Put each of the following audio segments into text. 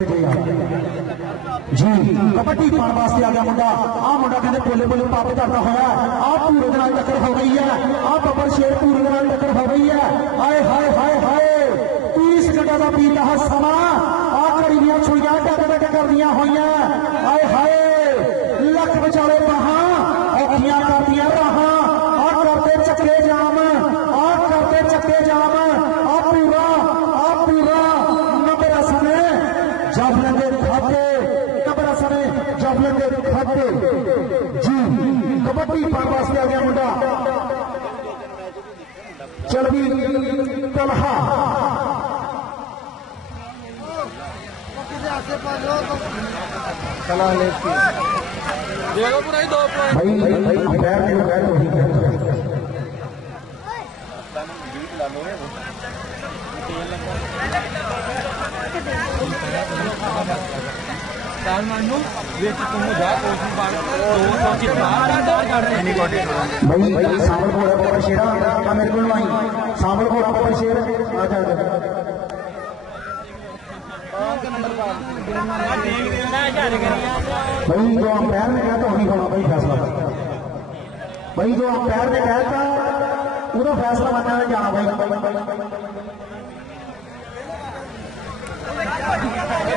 जी कबड्डी पाने वास्ते आ गया मुंडा आ मुंडा कहते पोले पोले पप करता होया आ पूरे के नाल टक्कर हो गई है आ बब्बर शेर पूरे के नाल टक्कर हो गई है आए हाय हाय हाय 30 सेकंड का बीता है समा आ घड़ियां छुइयां टक टक करदियां होइयां आए हाय लख विचाले बाहां औखियां करदियां राहां आ करते चक्के जाम जी कबड्डी पाने वास्ते आ गया मुंडा चल भी तलहा सांबल घोड़ा बब्बर शेर मेरे को सांबल घोड़ा बब्बर शेर भाई जो अंपायर ने कहता वही होना भाई फैसला भाई जो अंपायर ने कहता वो फैसला बनना है जाना भाई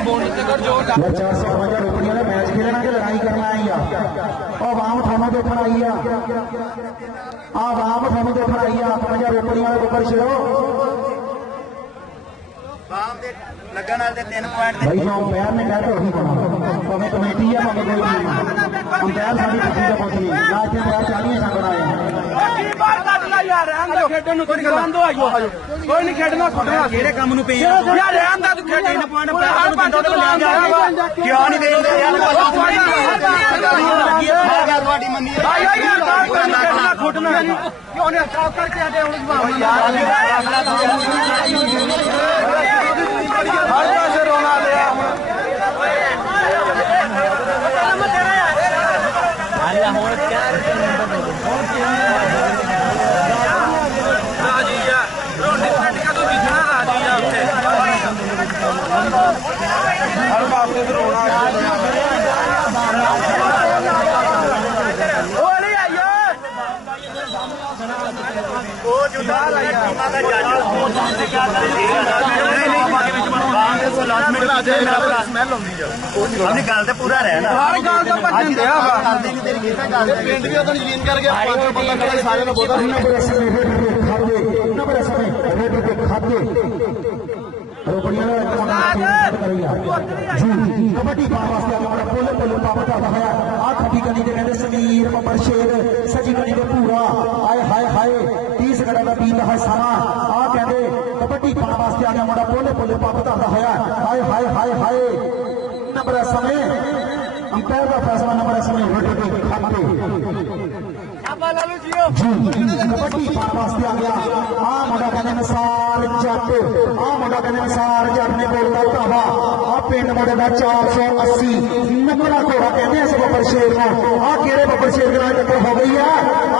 452 रुपये का मैच खेलना कि लड़ाई करना आई आवाम थानों देखने आई आवाम थानों देखने आई 5000 रुपये वाले बब्बर शेरो भाई जो अंपायर ने कहते वही बना भावे कमेटी है भावे कोई अंपायर सारी खुशी का पहुंची ना इतने अंपायर 40 संग बनाए कोई नहीं खेडना किहड़े काम नूं पे यार रहन दा तू खेड इन पॉइंट क्यों नहीं देंदे यार ਤੁਹਾਡੀ ਮੰਨੀ ਖੁੱਟਣਾ ਕਿਉਂ ਨਹੀਂ ਹਟਾ ਕਰਕੇ ਆਦੇ ਹੁਣ ਯਾਰ हर पास रोना लिया हर पास रोना अपनी गल तो पूरा रहना हर गल तो भजन दिया पिंड भी उदन यकीन कर गया सारे कबड्डी पाने वास्ते पोले पोले पप करता है आ खब्बी गली के कहते समीर बब्बर शेर सजी गली के पूरा आए हाय हाय 30 सेकंड का बीता है समा आ कहते कबड्डी पाने वास्ते आ गया मुंडा पोले पोले पप करता है आए हाय हाय हाय नंबर समय अंपायर का फैसला नंबर समय कबड्डी पाने वास्ते आ गया आ मुंडा कहते निसार जट आ मुंडा कहते निसार जट ने बोलता भरावा आ पिंड मुंडे का 480 नंबरा घोड़ा कहते हैं इस बब्बर शेर को आ केड़े बब्बर शेर के नाल टक्कर हो गई है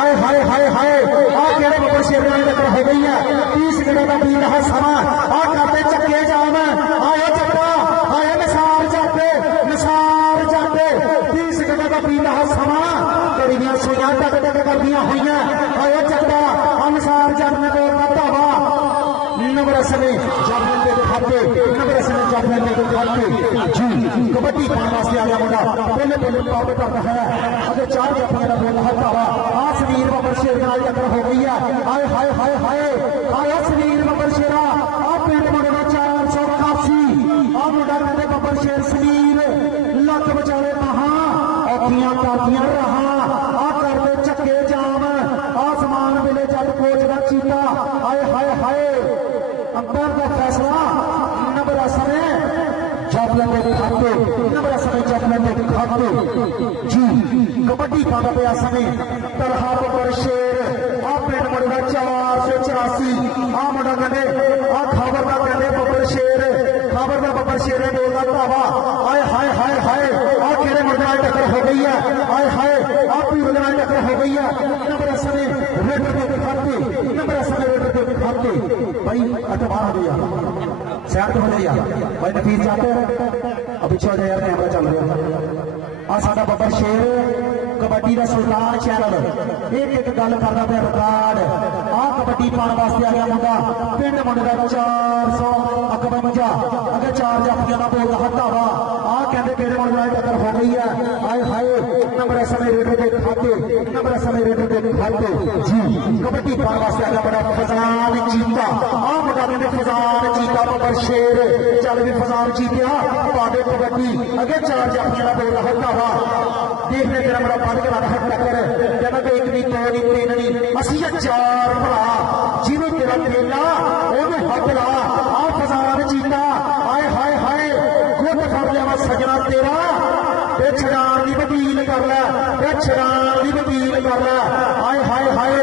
आए हाय हाय हाय आ केड़े बब्बर शेर के नाल टक्कर हो गई है 30 सेकंड का बीत रहा समा आ करते चक्के जाम आए चक्का आए निसार जट 30 सेकंड का बीत रहा समा कड़ियां सुइयां टक टक करदियां होइयां आए चक्का अनुसार जट ने बोलता धावा नंबर समय जी कबड्डी पाने वास्ते आ गया मुंडा पहले पहले पाप करता है अगर 4 जफे का बोल रहा धावा आ समीर बब्बर शेर के नाल टक्कर हो गई है आए हाय हाय हाय आया समीर बब्बर शेरा आ पिंड मुंडे का 481 आ मुंडा कहते बब्बर शेर समीर लख बचावे कहां औखियां करदियां रहा आ करते चक्के जाम आसमान मिले जट कोच का चीता आए हाय हाय अंपायर का फैसला नंबर समय जी कबड्डी पाना पे समय तरहा बब्बर शेर आ पिंड मुंडे का 484 आ मुंडा कहते आ खबर का कहते बब्बर शेर खबर का बब्बर शेर ने बोलता भरावा आए हाय हाय हाय आ केड़े मुंडे नाल टक्कर हो गई है आए हाय आ पीर नाल टक्कर हो गई है नंबर समय रेडर के खाते नंबर समय रेडर के खाते भाई अटवा दिया सैर तो होने यार भाई नफीस जाते अब पिछले हो यार कैमरा चल रहा आ साडा बब्बर शेर कबड्डी का सुल्तान चैनल एक एक गल करदा पिया रिकॉर्ड आ कबड्डी पाने वास्ते आ गया मुंडा पिंड मुंडे का 451 अगर 4 जाफियां का बोल हटा वा आ कहते किहड़े मुंडे नाल टक्कर हो गई है आए हाय नंबर समय रेडर के खाते नंबर समय रेडर के खाते जी कबड्डी पाने वास्ते आ गया बड़ा फजान चीता आ मुंडा कहते फजान चीता बब्बर शेर चल भी फजान चीतिया पादे कबड्डी अगे 4 जाफियां का बोल हटा वा देखने तेरा बड़ा पढ़ के बात हट कर कहना कि एक नहीं दो नहीं तीन नहीं असी 4 भरा जिन्हों तेरा खेला ओनू हट ला आ फसाद चीता आए हाय हाय गुट फड़ लिया सजना तेरा छड़ान की वकील कर लै छड़ान की वकील कर लै आए हाय हाय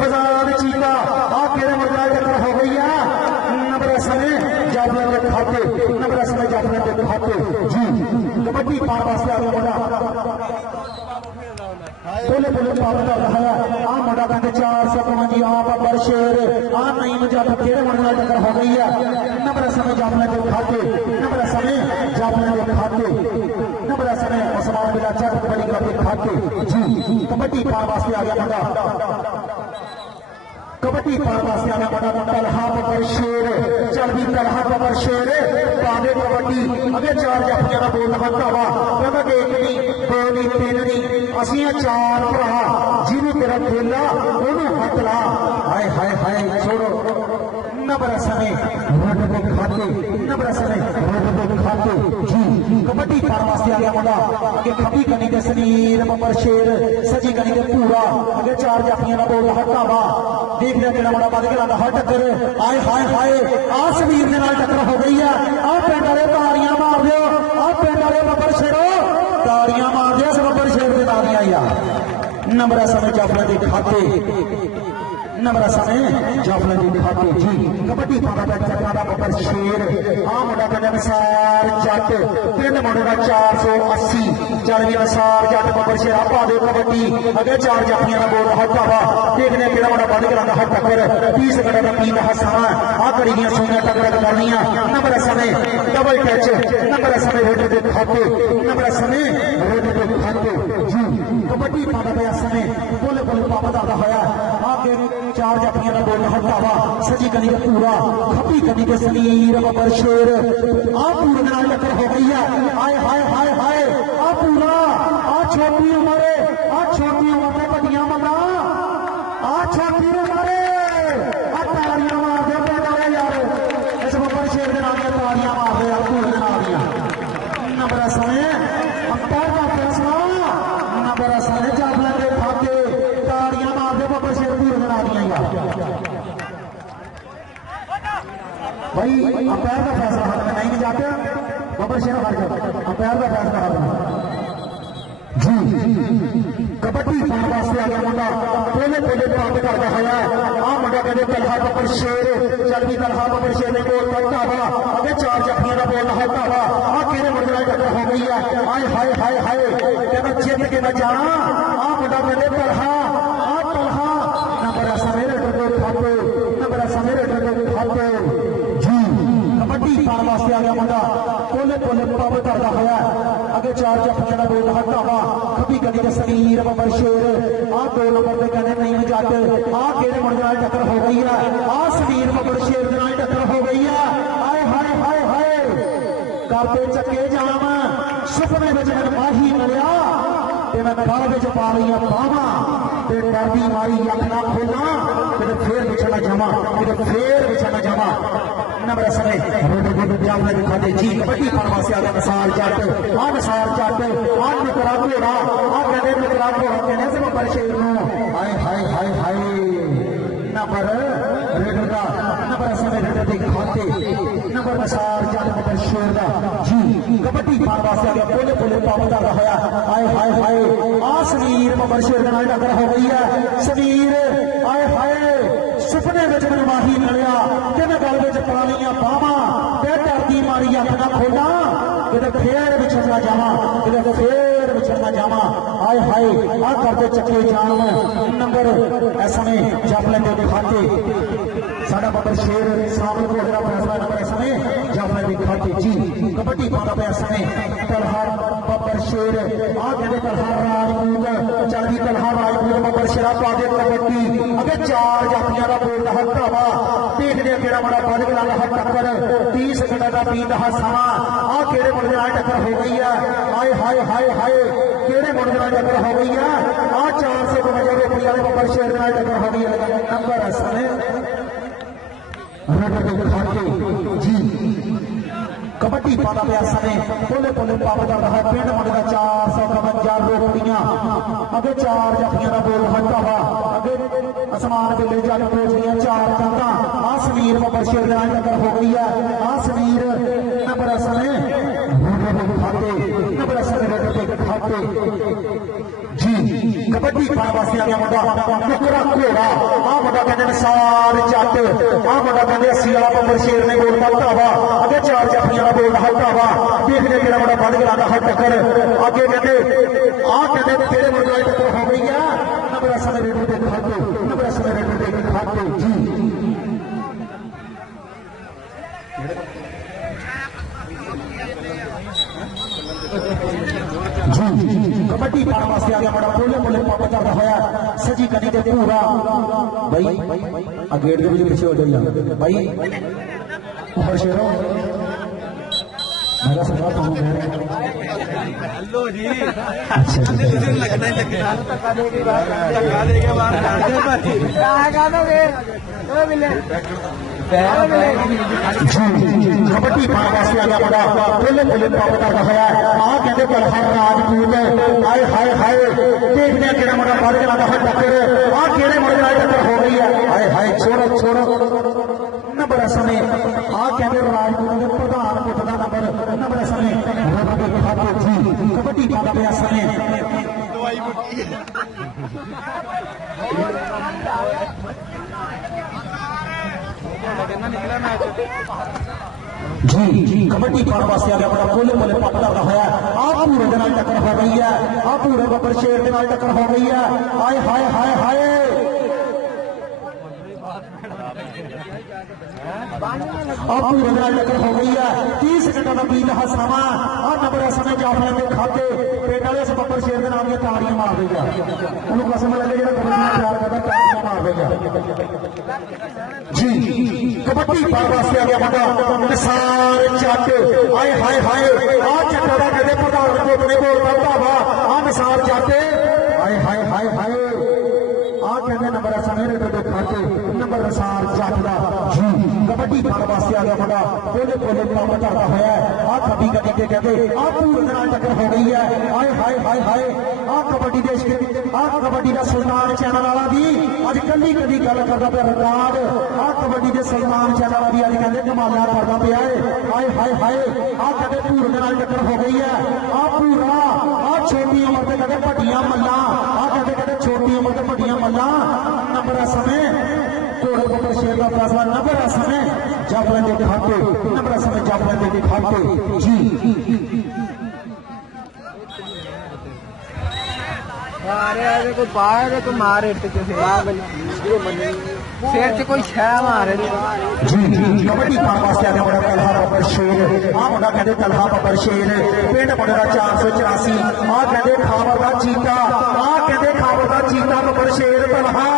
फसाद चीता आ केड़े मरदा चक्कर हो गई है नंबर समय जाफिया के खाते नंबर समय जाफिया के खाते जी कबड्डी पाने वास्ते आ गया बोले बोले पाप कर रहा है आ मुंडा कहते 455 आ बब्बर शेर आ नहीं मुझे केड़े मुंडे नाल टक्कर हो गई है नंबर समय जाफिया के खाते नंबर समय जाफिया के खाते नंबर समय उस्मान बिला चक कबड्डी के खाते जी कबड्डी पाने वास्ते आ गया मुंडा कबड्डी पाने वास्ते आ गया मुंडा तलहा बब्बर शेर चल भी तलहा बब्बर शेर पावे कबड्डी अगे 4 जाफियां का बोल हटा वा कहना कि एक नहीं दो नहीं तीन नहीं असी 4 भरा जिन्हों तेरा खेला ओनू हट ला हाय हाय हाय छोड़ो नंबर समय रोड को खाते नंबर समय रोड को खाते जी कबड्डी पाने वास्ते आ गया मुंडा अगे खब्बी कनी ते सनीर बब्बर शेर सजी कनी ते पूरा अगे 4 जाफियां का बोल हटा वा देख लिया केड़ा मुंडा बद गया हर टक्कर आए हाय हाय आ समीर के नाल टक्कर हो गई है आ पिंड वाले तारियां मार दो आ पिंड वाले बब्बर शेरो तारियां मार दो बब्बर शेर के तारियां यार नंबर समय जाफिया के खाते नंबर समय जाफिया के खाते जी कबड्डी पाना चक्का का बब्बर शेर आ मुंडा कहते निसार जट पिंड मुंडे का 480 चल भी निसार जट बब्बर शेर पा दो कबड्डी अगे 4 जाफियां का बोल हटा वा देखने केड़ा मुंडा बड़ के हट टक्कर 20 सेकंड का पीन हसाना आ करी गई सोनिया टक्कर करनिया नंबर समय डबल टच नंबर समय रोड के खाते नंबर समय रोड के खाते जी कबड्डी पाना पे समय बोले बोले पापा दादा होया आगे 4 जाफियां का बोल हटा वा सजी कनी के पूरा खब्बी कनी के समीर बब्बर शेर आ पूरे नाल टक्कर हो गई है आए हाय हाय हाय आ पूरा आ छोटी उम्र में बड़ियां मना आ छोटी उम्र आ तारियां मार दे बेटा यार इस बब्बर शेर के नाल तारियां मार दे यार पूरे नाल दियां नंबर समय अंपायर का फैसला नंबर समय जाफिया के खाते तारियां मार दे बब्बर शेर पूरे नाल दियां यार भाई अंपायर का फैसला हाथ में नहीं जाते बब्बर शेर हार जाता अंपायर का फैसला हाथ में जी कबड्डी पाने वास्ते आ गया मुंडा पहले पहले पाप करता है आ मुंडा कहते तलहा बब्बर शेर चल भी तलहा बब्बर शेर ने बोल हटा वा अगे 4 जाफियां का बोल हटा वा आ केड़े मुंडे नाल टक्कर हो गई है आए हाय हाय हाय कहना जित के मैं जाना आ मुंडा कहते तलहा आ तलहा नंबर समय रेडर खाते नंबर समय रेडर खाते जी कबड्डी पाने वास्ते आ गया मुंडा कोले कोले पाप करता है अगे 4 जाफियां का बोल हटा वा खब्बी कनी के समीर बब्बर शेर आ 2 नंबर पे कहने नहीं जट आ केड़े मुंडे नाल टक्कर हो गई है आ समीर बब्बर शेर के नाल टक्कर हो गई है आए हाय हाय हाय करते चक्के जाम सुपने विच मैं माही मिलिया ते मैं घर विच पा लिया बावां ते डरदी मारी अख ना खोला ते फिर बिछड़ा जावा ते फिर बिछड़ा जावा नंबर समय रोड गोड जावले दिखाते जी कबड्डी पाने वास्ते आ गया निसार जट आ निसार जट आ निकरा घोड़ा आ कहते निकरा घोड़ा कहने से बब्बर शेर नूं हाय हाय हाय हाय नंबर रेडर का नंबर समय रेडर के खाते नंबर निसार जट बब्बर शेर का जी कबड्डी पाने वास्ते आ गया बोले बोले पाप करता होया आए हाय हाय आ समीर बब्बर शेर के नाल टक्कर हो गई है समीर आए हाय सुपने विच मैं माही मिलिया कि मैं गल विच पा लिया बावां ते डरदी मारी अख ना खोला कि किते फेर विछड़ ना जावा, किते फेर विछड़ ना जावा। आए हाय आ करते चक्के जान नंबर ऐसा में जाफले दे खाते साडा बबर शेर सामने को मेरा फैसला नंबर ऐसा में जाफले दे खाते जी कबड्डी पाना पे ऐसा में तलहार बबर शेर आ कहते तलहार राजपूत चलदी तलहार राजपूत बबर शेरा पा दे कबड्डी अगे चार जाफियां दा बोल रहा भरावा देखने केड़ा बड़ा बल गला रहा टक्कर 30 सेकंड दा बीत रहा समा आ केड़े मुंडे नाल टक्कर हो गई है। हाय हाय हाय हाय केड़े मुंडे नाल टक्कर हो गई है। आ 452 रुपया वाले बबर शेर नाल टक्कर हो गई है। नंबर ऐसा जी कबड्डी पाना पे समय पोले पोले पाप कर रहा है पिंड मुंडे का 452 रुपया अगे चार जाफियां का बोल हटा वा अगे आसमान वेले जग पहुंच गया चार कंधा आ समीर बबर शेर नाल टक्कर हो गई है। आ समीर नंबर समय नंबर समय खाते जी कबड्डी पाने वास्ते आ गया मुंडा नुकरा घोड़ा आ मुंडा कहते सार जट आ मुंडा कहते 80 वाला बबर शेर ने बोल हटावा अगे चार जाफियां का बोल हटावा देखने केड़ा बड़ा बल गला है टक्कर आगे कहते आ कहते तेरे मुंडे टक्कर हो गई है। नंबर समय रेडर के खाते नंबर समय रेडर के खाते जी कबड्डी पाने वास्ते आ गया बड़ा पोले पोले पंप करता होया सजी कनी ते पूरा भाई आ गेट के पीछे हो जाइए भाई ऊपर शेरो मेरा सवाल तो हेलो जी अच्छा लगता है धक्का देके बाहर क्या दोगे ओ मिले कबड्डी पाने वास्ते आ गया बड़ा पोले पोले पंप करता होया आ कहते तलहार राजपूत हाय हाय हाय देखने केड़ा बड़ा बल गला है टक्कर आ केड़े मुंडे नाल टक्कर हो गई है। हाय हाय छोड़ो छोड़ो नंबर समय आ कहते राजपूत के प्रधान पुत का नंबर समय जी कबड्डी पाना पे समय जी कबड्डी पाने वास्ते आ गया बड़ा पोले पोले पंप करता होया आ पूरे के नाल टक्कर हो गई है। आ पूरे बबर शेर के नाल टक्कर हो गई है। हाय हाय हाय हाय आ पूरे के नाल टक्कर हो गई है। 30 सेकंड का बीत रहा समा और नंबर समय जाफले के खाते पेट वाले बबर शेर के नाम ये ताड़ियां मार देगा उन्होंने कसम लगे जो कबड्डी प्यार करता ताड़ियां मार देगा जी कबड्डी पाने वास्ते आ गया बंदा निसार जट हाय हाय हाय आ जट्टा दा कहते प्रधान कोट ने बोल करता वा आ निसार जट हाय हाय हाय हाय आ कहते नंबर समय रेडर के खाते नंबर निसार जट दा जी कबड्डी पाने वास्ते आ गया बंदा पोले पोले पंप करता होया आ खब्बी गड्डी के कहते आ पूरे नाल टक्कर हो गई है। हाय हाय हाय हाय आ कबड्डी देश के आ कबड्डी का सुल्तान चैनल वाला भी अज कली कली गल करता पे रिकॉर्ड आ कबड्डी के सुल्तान चैनल वाली अज कहते कमाला करता पे है। हाय हाय हाय आ कहते पूरे नाल टक्कर हो गई है। आ पूरा आ छोटी उम्र से कहते भटिया मल्ला आ कहते छोटी उम्र से भटिया मल्ला नंबर समय घोड़े बबर शेर का फैसला नंबर समय जाफले के खाते नंबर समय जाफले के खाते जी मारे कोई पाएगा तो मारे शेर से कोई छह मारे जी कबड्डी पाने वास्ते आ गया बड़ा तलहा बबर शेर आ मुंडा कहते तलहा बबर शेर पिंड मुंडे का 484 आ कहते खावर का चीता आ कहते खावर का चीता बबर शेर तलहा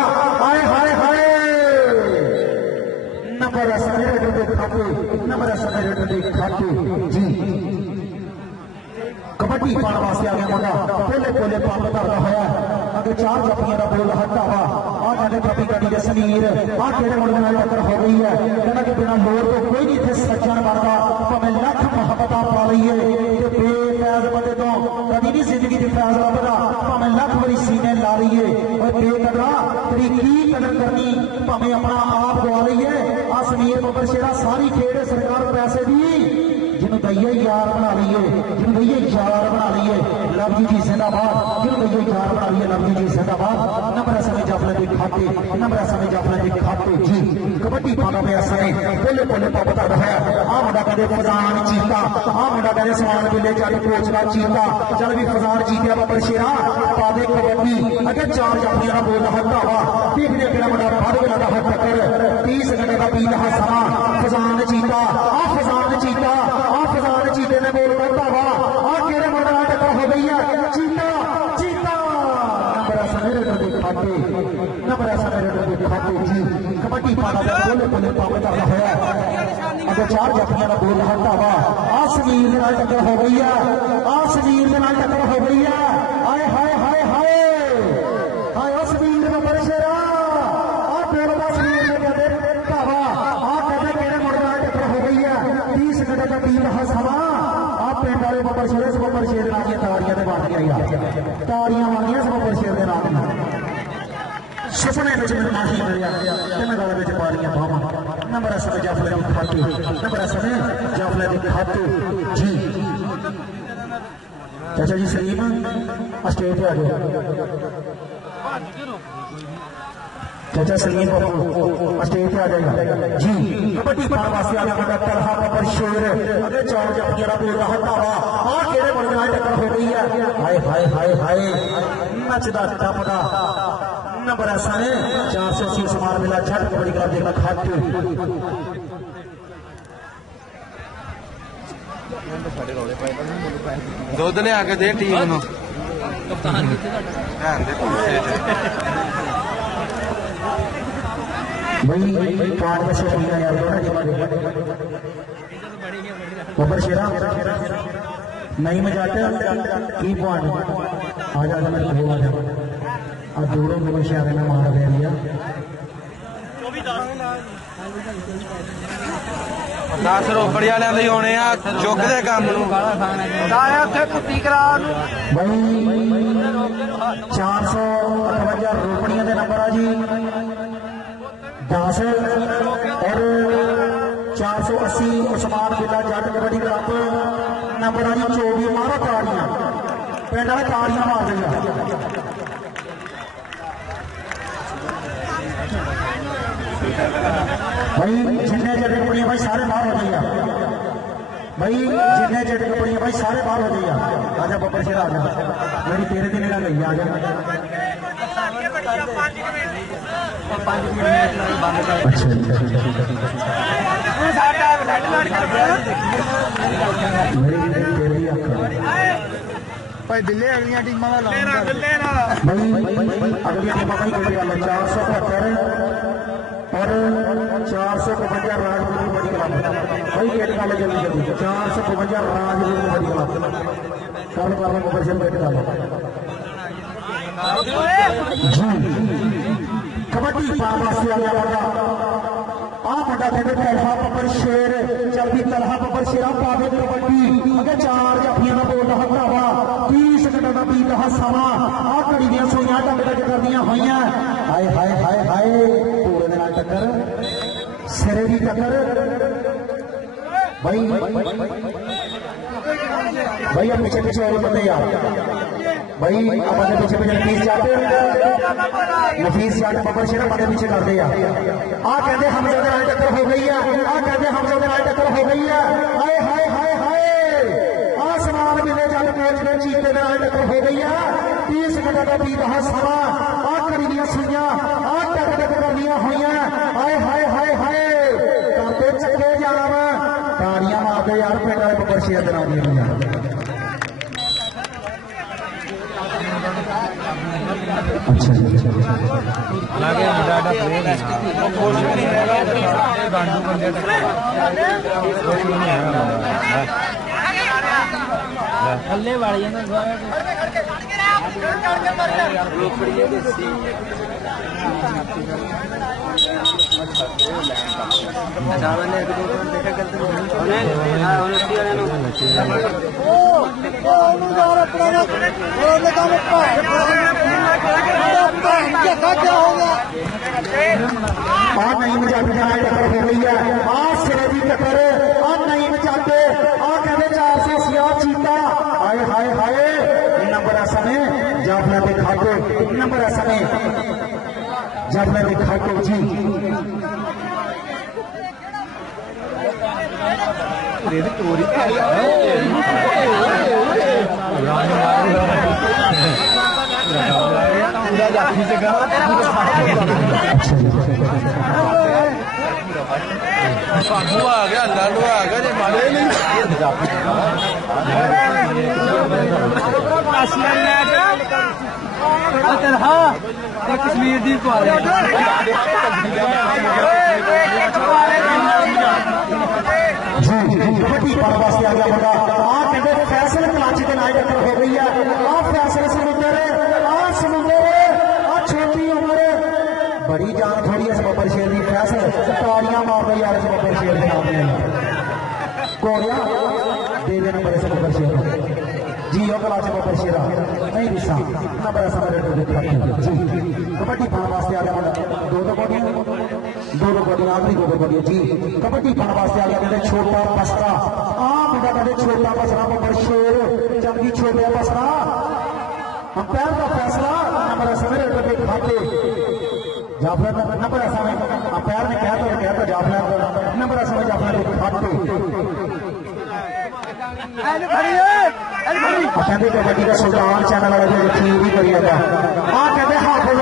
हाय हाय हाय नंबर समय रेडर के खाते नंबर समय रेडर के खाते जी कबड्डी पाने वास्ते आ गया मुंडा पोले पोले पंप करता होया अगे चार जाफियां का बोल हटावा आ कहते कबड्डी गड्डी के समीर आ केड़े मुंडे नाल टक्कर हो गई है। कहना कि बिना लोड़ तो कोई नहीं इत्थे सज्जन बनता भावें लख मुहब्बत पा लईए ते बेफैज बंदे तो कदी नहीं जिंदगी च फैज लभदा भावें लख वारी सीने ला लईए और बेकदरा तेरी की कदर करनी भावें अपना आप गवा लईए आ समीर बबर शेरा सारी खेड़ सरकार पैसे दी जिन्होंने दईए यार बना लीए जिन्होंने दईए यार बना लीए लवजी जी जिंदाबाद जिन्होंने जो जान बना लिया लवजी जी जिंदाबाद नंबर समय जाफले के खाते नंबर समय जाफले के खाते जी कबड्डी पाना में समय बोले बोले पता है आ मुंडा कदे फजान जीता आ मुंडा कदे सवाल बिले जाके कोच का जीता चल भी फजान जीते बाबर शेरा पादे कबड्डी अगे चार जाफलियां का बोल रहा धावा देखने के मुंडा बाद में लगा है टक्कर 30 सेकंड का बीत रहा समा फजान जीता आ फजान जीता आ फजान जीते ने बोल रहा धावा आ केरे मुंडा टक्कर हो गई है जीता जीता नंबर समय के खाते नंबर समय के खाते जी कबड्डी पाना में बोले बोले पापता है अगर चार जाफलियां का बोल रहा धावा आ समीर के नाल टक्कर हो गई है आ समीर के नाल टक्कर हो गई है आए हाय हाय हाय हाय उस समीर में बड़े शेरा आ बोलता समीर ने कहते धावा आ कहते केरे मुंडा टक्कर हो गई है 30 सेकंड का बीत रहा समा आप पिंड वाले बब्बर शेर से बब्बर शेर नाल ताड़ियां ते बांध गई ताड़ियां मांगियां से बब्बर शेर के नाल सुपने में नहीं मिलिया तीन गल में पालियां बावा नंबर समय जाफले के खाते नंबर समय जाफले के खाते जी चाचा जी सलीम स्टेज पे आ जाओ चाचा सलीम बाबू स्टेज पे आ जाएगा जी कबड्डी पाने वास्ते आया मुंडा तलहा बब्बर शेर अगे चार जाफलियां बोल रहा धावा आ केड़े मुंडे नाल टक्कर हो गई है हाय हाय हाय हाय नचदा टपदा नंबर समय 480 समान मिला झट कबड्डी का देखा खाते दुध लिया के दे टीम नु भाई पांच बजे पीना यार बब्बर शेरा नहीं मजाक की पॉइंट आ जा मेरे को आ जा और दूरों बब्बर शेरा ने मार दे दिया 10 रोपड़ी वालिਆਂ ਦੇ ਹੋਣੇ ਆ ਚੁੱਕਦੇ ਕੰਮ ਨੂੰ ਆਇਆ ਉੱਥੇ ਕੁੱਤੀ ਕਰਾ भाई 458 रोपड़ियां के नंबर आ जी 10 और 480 उस्मान बिल्ला जट कबड्डी क्लब नंबर आ जी 24 मारो ताड़ियां पिंड वाले ताड़ियां मार देंगे भाई जिन्ने जट कबड्डियां भाई सारे बाहर हो गई भाई जिन्ने जट कबड्डियां भाई सारे बाहर हो गई आजा बब्बर शेर आजा मेरी तेरे दिन लग गई आजा भाई दिल्ली अगलियां टीमां दा लाउंदा भाई अगली टीमां भाई केड़ी गल 472 और 452 राजपूत बड़ी क्लब भाई केड़ी गल जल्दी जल्दी 452 राजपूत बड़ी क्लब कल कर रहा बब्बर शेर बैठ गल कबड्डी पाने वास्ते आ गया मुंडा आ मुंडा कहते तलहा बब्बर शेर चलती तलहा बब्बर शेरा पावे कबड्डी अगे चार जाफियां का बोल रहा भरावा 30 सेकंड का बीत रहा समा आ घड़ी दियां सुइयां टक टक करदियां होइयां हाय हाय हाय हाय पूरे दे नाल टक्कर सिरे दी टक्कर भाई भाई पीछे पीछे और बंदे यार भाई अपने पीछे पीछे नफीस जाट बब्बर शेरा बड़े पीछे करते हैं आ कहते हमजा दे नाल टक्कर हो गई है आ कहते हमजा दे नाल टक्कर हो गई है हाय हाय हाय हाय आसमान मिले जल कोच के चीते दे नाल टक्कर हो गई है 30 सेकंड का बीत रहा समा आ करी दियां सुइयां आ टक टक करदियां होइयां हाय हाय हाय हाय करते चक्के जाम ताड़ियां मारदे यार पिंड वाले बब्बर शेर दे नाल दियां यार अच्छा लागे मुंडा दा प्लेयर है वो खुश नहीं हैगा गांडू बंदे खुश नहीं हैगा थल्ले वालियां दा रोपड़िए देसी जावे ने एक दो देखा करते होने हां होनेटी वाले नु ओ नु यार अपना ओने काम क्या हो गया आ नहीं मजाक टक्कर हो गई है आ सिरे दी टक्कर आ नहीं मजाके आ कहते 480 चीता हाय हाय हाय खाते नंबर है समय जाफला के खाते जी लाडू आ गया जी मारे नहीं कश्मीर दी को कबड्डी पाने वास्ते आ गया मुंडा आ कहते फैसल कलाची के नाल टक्कर हो गई है आ फैसल समुंदर आ समुंदर आ छोटी उम्र बड़ी जान थोड़ी इस बब्बर शेर की फैसल ताड़ियां मार रही यार इस बब्बर शेर के सामने कोरिया दे दे नंबर इस बब्बर शेर जी ओ कलाची बब्बर शेरा नहीं दिशा नंबर ऐसा मेरे को देखा जी कबड्डी पाने वास्ते आ गया मुंडा दो बॉडियां आखिरी दो बॉडियां जी कबड्डी पाने वास्ते आ गया कहते छोटा पसरा आ मुंडा कहते छोटा पसरा बब्बर शेर जबकि छोटा पसरा अंपायर का फैसला नंबर ऐसा मेरे को खाते जाफला नंबर ऐसा में अंपायर ने कहता जाफला नंबर ऐसा में जाफला के खाते कहते कबड्डी का सुल्तान चैनल वाले यकीन भी करी जाता आ कहते हाफिज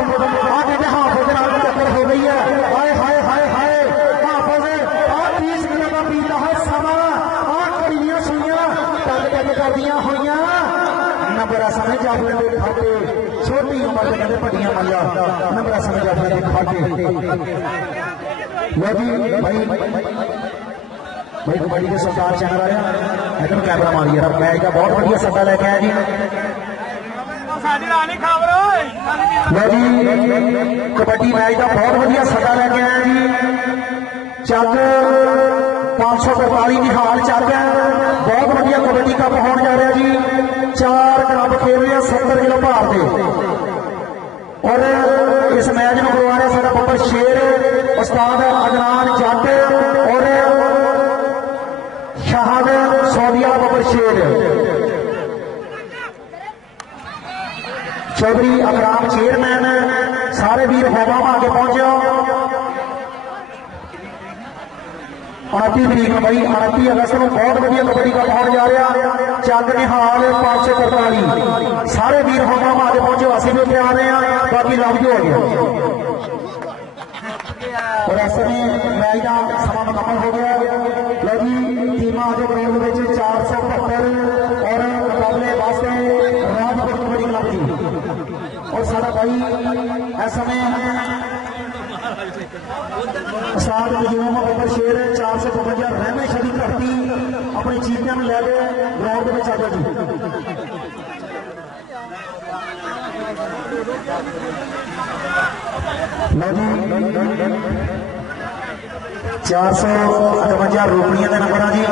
चक्कर हो गई है हाय हाय हाय हाय हाफिज आ 30 मिनट का बीता है समा आ कड़ियां सुइयां टक कर दियां होइयां नंबर समय जाफले के खाते छोटी उम्र के कहते बड़ियां मजा नंबर समय जाफले के खाते लो जी भाई कबड्डी के सुल्तान चैनल आया एकदम कैमरा मारिए रब मैच का बहुत बढ़िया सट्टा लेके आया जी लो जी कबड्डी मैच का बहुत बढ़िया सट्टा लेके आया जी चक 545 निहाल चक बहुत बढ़िया कबड्डी कप होने जा रहा जी 4 क्लब खेल रहे 70 किलो भार से और इस मैच में करवा रहे साਡਾ बब्बर शेर उस्ताद अदनान जट और शाहद सौदिया बब्बर शेर चौधरी अकराम चेयरमैन सारे वीर होमा आगे पहुंचे 29 तरीक भाई 29 अगस्त में बहुत बढ़िया कबड्डी का होने जा रहा चक निहाल 543 सारे वीर होमा आगे पहुंचे असं भी उत्थे आ रहे हैं बाकी लव जो हो गया और ऐसे में मैच का समा मुकम्मल हो गया लो जी टीम आज ग्राउंड में 475 और मुकाबले वास्ते राजपुर कबड्डी क्लब जी और सारा भाई ऐसे में उस्ताद नजूम बब्बर शेर 452 रहने शरी धरती अपनी चीटियां में ले गए ग्राउंड में चल जी लो जी 458 रोपड़ियां के नंबर जी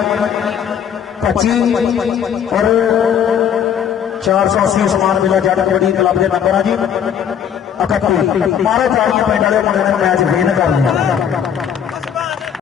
25 और 480 समान मिला जट कबड्डी क्लब के नंबर जी 31 मारे ताड़ियां पिंड वाले मुंडे ने मैच